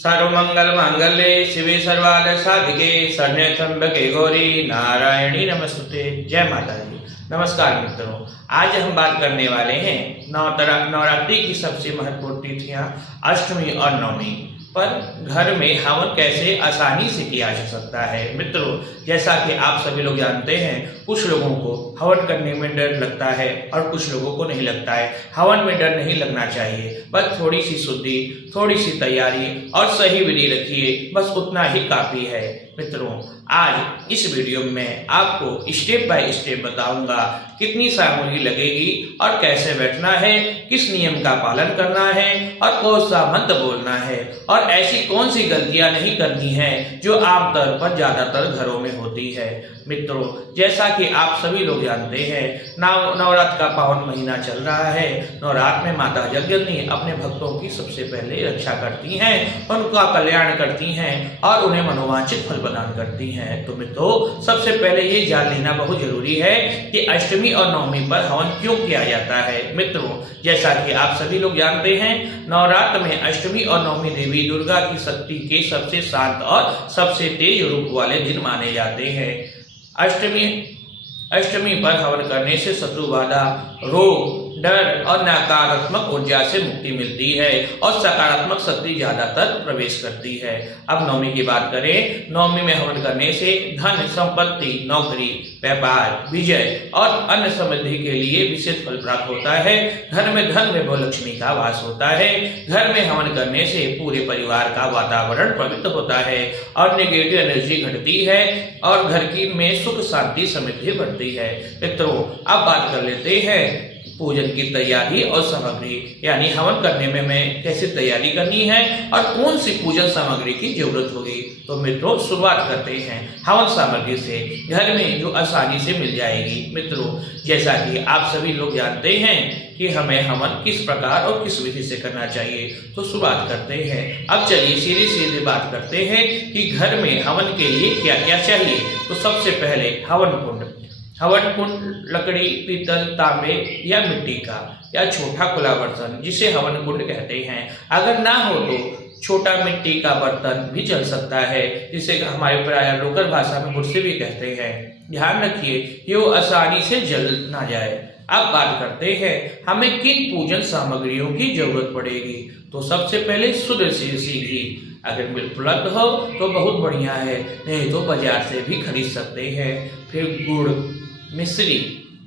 सर्वमंगल मांगल्ये शिवे सर्वार्थ साधिके शरण्ये त्र्यंबके गौरी नारायणी नमस्तुते। जय माता दी। नमस्कार मित्रों, आज हम बात करने वाले हैं नवरात्रि की सबसे महत्वपूर्ण तिथियां अष्टमी और नवमी पर घर में हवन कैसे आसानी से किया जा सकता है। मित्रों, जैसा कि आप सभी लोग जानते हैं, कुछ लोगों को हवन करने में डर लगता है और कुछ लोगों को नहीं लगता है। हवन में डर नहीं लगना चाहिए, बस थोड़ी सी शुद्धि, थोड़ी सी तैयारी और सही विधि रखिए, बस उतना ही काफी है। मित्रों, आज इस वीडियो में आपको स्टेप बाय स्टेप बताऊंगा कितनी सामग्री लगेगी और कैसे बैठना है, किस नियम का पालन करना है और कौन सा मंत्र बोलना है और ऐसी कौन सी गलतियां नहीं करनी है जो आमतौर पर ज्यादातर घरों में होती है। मित्रों, जैसा कि आप सभी लोग जानते हैं, नवरात्र का पावन महीना चल रहा है। नवरात्र में माता जगदम्बा अपने भक्तों की सबसे पहले रक्षा करती हैं, उनका कल्याण करती हैं और उन्हें मनोवांछित फल प्रदान करती हैं। तो मित्रों, सबसे पहले ये जान लेना बहुत जरूरी है कि अष्टमी और नवमी पर हवन क्यों किया जाता है। मित्रों, जैसा कि आप सभी लोग जानते हैं, नवरात्र में अष्टमी और नवमी देवी दुर्गा की शक्ति के सबसे शांत और सबसे तेज रूप वाले दिन माने जाते हैं। अष्टमी पर हवन करने से शत्रु बाधा, रोग, डर और नकारात्मक ऊर्जा से मुक्ति मिलती है और सकारात्मक शक्ति ज्यादातर प्रवेश करती है। अब नवमी की बात करें, नवमी में हवन करने से धन, संपत्ति, नौकरी, व्यापार, विजय और अन्य समृद्धि के लिए विशेष फल प्राप्त होता है। घर में धन में लक्ष्मी का वास होता है। घर में हवन करने से पूरे परिवार का वातावरण पवित्र होता है और नेगेटिव एनर्जी घटती है और घर की में सुख, शांति, समृद्धि बढ़ती है। मित्रों, अब बात कर लेते हैं पूजन की तैयारी और सामग्री, यानी हवन करने में हमें कैसे तैयारी करनी है और कौन सी पूजन सामग्री की जरूरत होगी। तो मित्रों, शुरुआत करते हैं हवन सामग्री से, घर में जो आसानी से मिल जाएगी। मित्रों, जैसा कि आप सभी लोग जानते हैं कि हमें हवन किस प्रकार और किस विधि से करना चाहिए, तो शुरुआत करते हैं। अब चलिए सीधे सीधे बात करते हैं कि घर में हवन के लिए क्या क्या चाहिए। तो सबसे पहले हवन कुंड लकड़ी, पीतल, तांबे या मिट्टी का या छोटा खुला बर्तन, जिसे हवन कुंड कहते हैं। अगर ना हो तो छोटा मिट्टी का बर्तन भी चल सकता है, जिसे हमारे प्राय लोकल भाषा में गुस्से भी कहते हैं। ध्यान रखिए कि वो आसानी से जल ना जाए। अब बात करते हैं हमें किन पूजन सामग्रियों की जरूरत पड़ेगी। तो सबसे पहले शुद्ध देसी घी, अगर उपलब्ध हो तो बहुत बढ़िया है, नहीं तो बाजार से भी खरीद सकते हैं। फिर गुड़, मिश्री,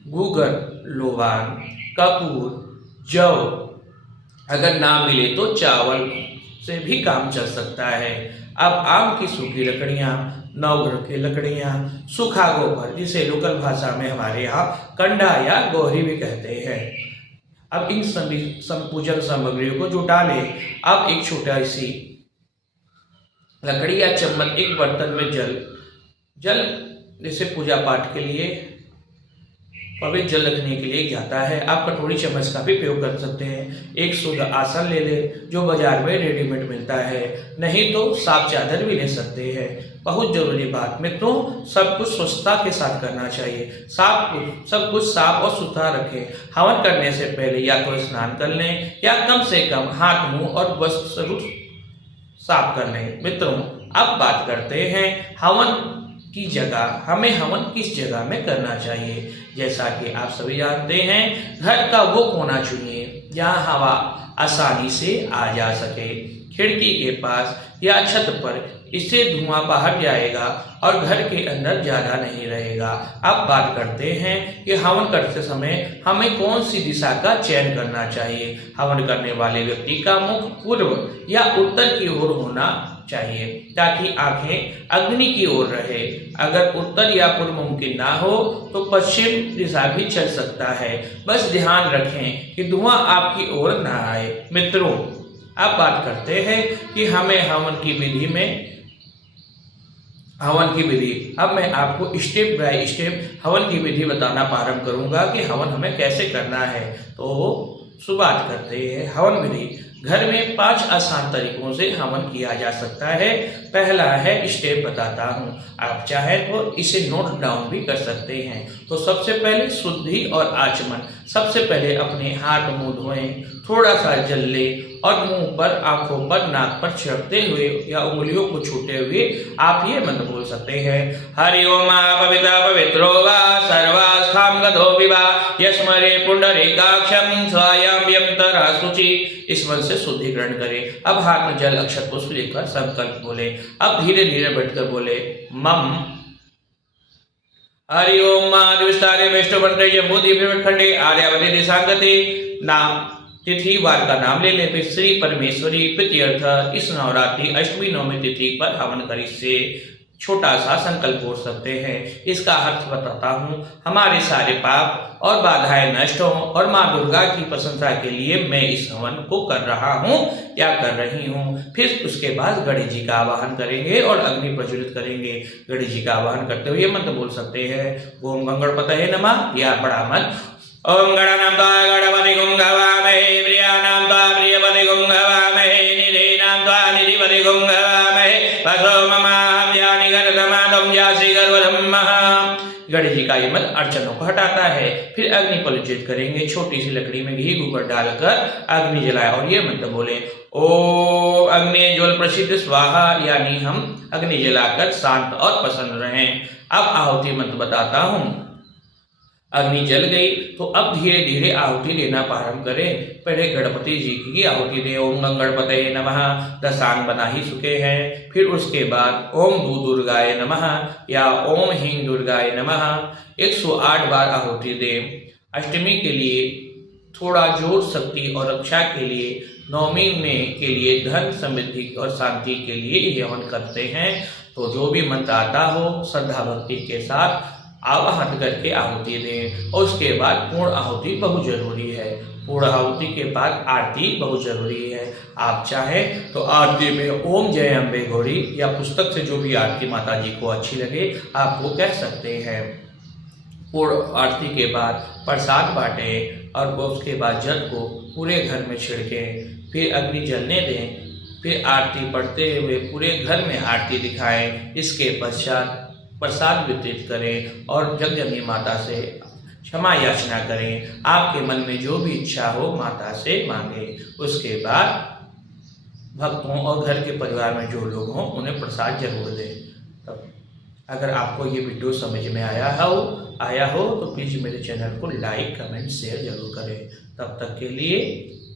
गूगल, लोबान, कपूर, जौ, अगर ना मिले तो चावल से भी काम चल सकता है। अब आम की सूखी लकड़ियाँ, नवग्रह की लकड़ियाँ, सूखा गोबर, जिसे लोकल भाषा में हमारे यहाँ कंडा या गोहरी भी कहते हैं। अब इन सभी पूजन सामग्रियों को जुटा लें। अब एक छोटा सी लकड़ी या चम्मच एक बर्तन में जल जैसे पूजा पाठ के लिए पवित्र जल रखने के लिए जाता है। आप कटोरी चम्मच का भी प्रयोग कर सकते हैं। एक शुद्ध आसन ले ले जो बाजार में रेडीमेड मिलता है, नहीं तो साफ चादर भी ले सकते हैं। बहुत जरूरी बात मित्रों, सब कुछ स्वच्छता के साथ करना चाहिए। सब कुछ साफ और सुथरा रखें। हवन करने से पहले या तो स्नान कर लें या कम से कम हाथ, मुंह और वस्त्र जरूर साफ कर लें। मित्रों, अब बात करते हैं हवन की जगह, हमें हवन किस जगह में करना चाहिए। जैसा कि आप सभी जानते हैं, घर का वो कोना चुनिए जहां हवा आसानी से आ जा सके। खिड़की के पास या छत पर, इससे धुआं बाहर जाएगा और घर के अंदर ज्यादा नहीं रहेगा। अब बात करते हैं कि हवन करते समय हमें कौन सी दिशा का चयन करना चाहिए। हवन करने वाले व्यक्ति का मुख पूर्व या उत्तर की ओर होना चाहिए ताकि आंखें अग्नि की ओर रहे। अगर उत्तर या पूर्व मुमकिन ना हो तो पश्चिम दिशा भी चल सकता है। बस ध्यान रखें कि धुआं आपकी ओर ना आए। मित्रों, अब बात करते हैं कि हमें हवन की विधि। अब मैं आपको स्टेप बाय स्टेप हवन की विधि बताना प्रारंभ करूंगा कि हवन हमें कैसे करना है। तो शुरुआत करते हैं हवन विधि। घर में 5 आसान तरीकों से हवन किया जा सकता है। पहला है, स्टेप बताता हूँ, आप चाहे तो इसे नोट डाउन भी कर सकते हैं। तो सबसे पहले शुद्धि और आचमन। सबसे पहले अपने हाथ मुंह धोएं, थोड़ा सा जल ले और मुंह पर, आंखों पर, नाक पर छिड़कते हुए या उंगलियों को छूते हुए आप ये मंत्र बोल सकते हैं। हरि ओम पविता पवित्रो वा सर्वास्थां गतो विवा यस्मरे पुंडरीकाक्षं स्वायम्यंतरा शुचि। इस मंत्र से शुद्धिकरण करें। अब हाथ में जल अक्षत पुष्प लेकर संकल्प बोले। अब धीरे धीरे बैठकर बोले मम हरि ओम दिवस्तारे विष्णुमंत्रे जम्बूदीप खंडे आर्यावती दिशांगते। नाम तिथि वार का नाम ले लें। फिर श्री परमेश्वरी प्रीत्यर्थ इस नवरात्रि अष्टमी नवमी तिथि पर हवन कर इससे छोटा सा संकल्प बोल सकते हैं। इसका अर्थ बताता हूँ। हमारे सारे पाप और बाधाएं नष्ट हों और माँ दुर्गा की प्रशंसा के लिए मैं इस हवन को कर रहा हूँ या कर रही हूँ। फिर उसके बाद गणेश जी का आवाहन करेंगे और अग्नि प्रज्वलित करेंगे। गणेश जी का आवाहन करते हुए मंत्र बोल सकते हैं। ओम गणपतये नमः या बड़ा मंत्र। ओम गणानां त्वा गणपतिगुं हवामहे प्रियाणां त्वा प्रियपतिगुं हवामहे निधीनां त्वा निधिपतिगुं हवामहे वसो ममाहं यानि गर्दमादं यासि गर्वधम्मः। गणेश जी का ये मंत्र अड़चनों को हटाता है। फिर अग्नि प्रज्वलित करेंगे। छोटी सी लकड़ी में घी गोबर डालकर अग्नि जलाए और ये मंत्र बोले ओ अग्नि ज्वल प्रसिद्ध स्वाहा, यानी हम अग्नि जलाकर शांत और प्रसन्न रहें। अब आहुति मंत्र बताता हूँ। अग्नि जल गई तो अब धीरे धीरे आहुति देना प्रारंभ करें। पहले गणपति जी की आहुति दें। ओम गणपतये नमः 10 अंग बना ही चुके हैं। फिर उसके बाद ओम भू दुर्गाय नमः या ओम ह्रीं दुर्गाय नमः 108 बार आहुति दें। अष्टमी के लिए थोड़ा जोर, शक्ति और रक्षा के लिए, नवमी में के लिए धन, समृद्धि और शांति के लिए ये हवन करते हैं। तो जो भी मंत्र आता हो श्रद्धा भक्ति के साथ आवाहन करके आहुति दें। और उसके बाद पूर्ण आहुति बहुत जरूरी है। पूर्ण आहुति के बाद आरती बहुत जरूरी है। आप चाहें तो आरती में ओम जय अम्बे गौरी या पुस्तक से जो भी आरती माता जी को अच्छी लगे आप वो कह सकते हैं। पूर्ण आरती के बाद प्रसाद बांटें और उसके बाद जल को पूरे घर में छिड़कें। फिर अग्नि जलने दें। फिर आरती पढ़ते हुए पूरे घर में आरती दिखाएं। इसके पश्चात प्रसाद वितरित करें और जगदम्बी माता से क्षमा याचना करें। आपके मन में जो भी इच्छा हो माता से मांगे। उसके बाद भक्तों और घर के परिवार में जो लोग हों उन्हें प्रसाद जरूर दें। तब अगर आपको ये वीडियो समझ में आया हो तो प्लीज़ मेरे चैनल को लाइक, कमेंट, शेयर जरूर करें। तब तक के लिए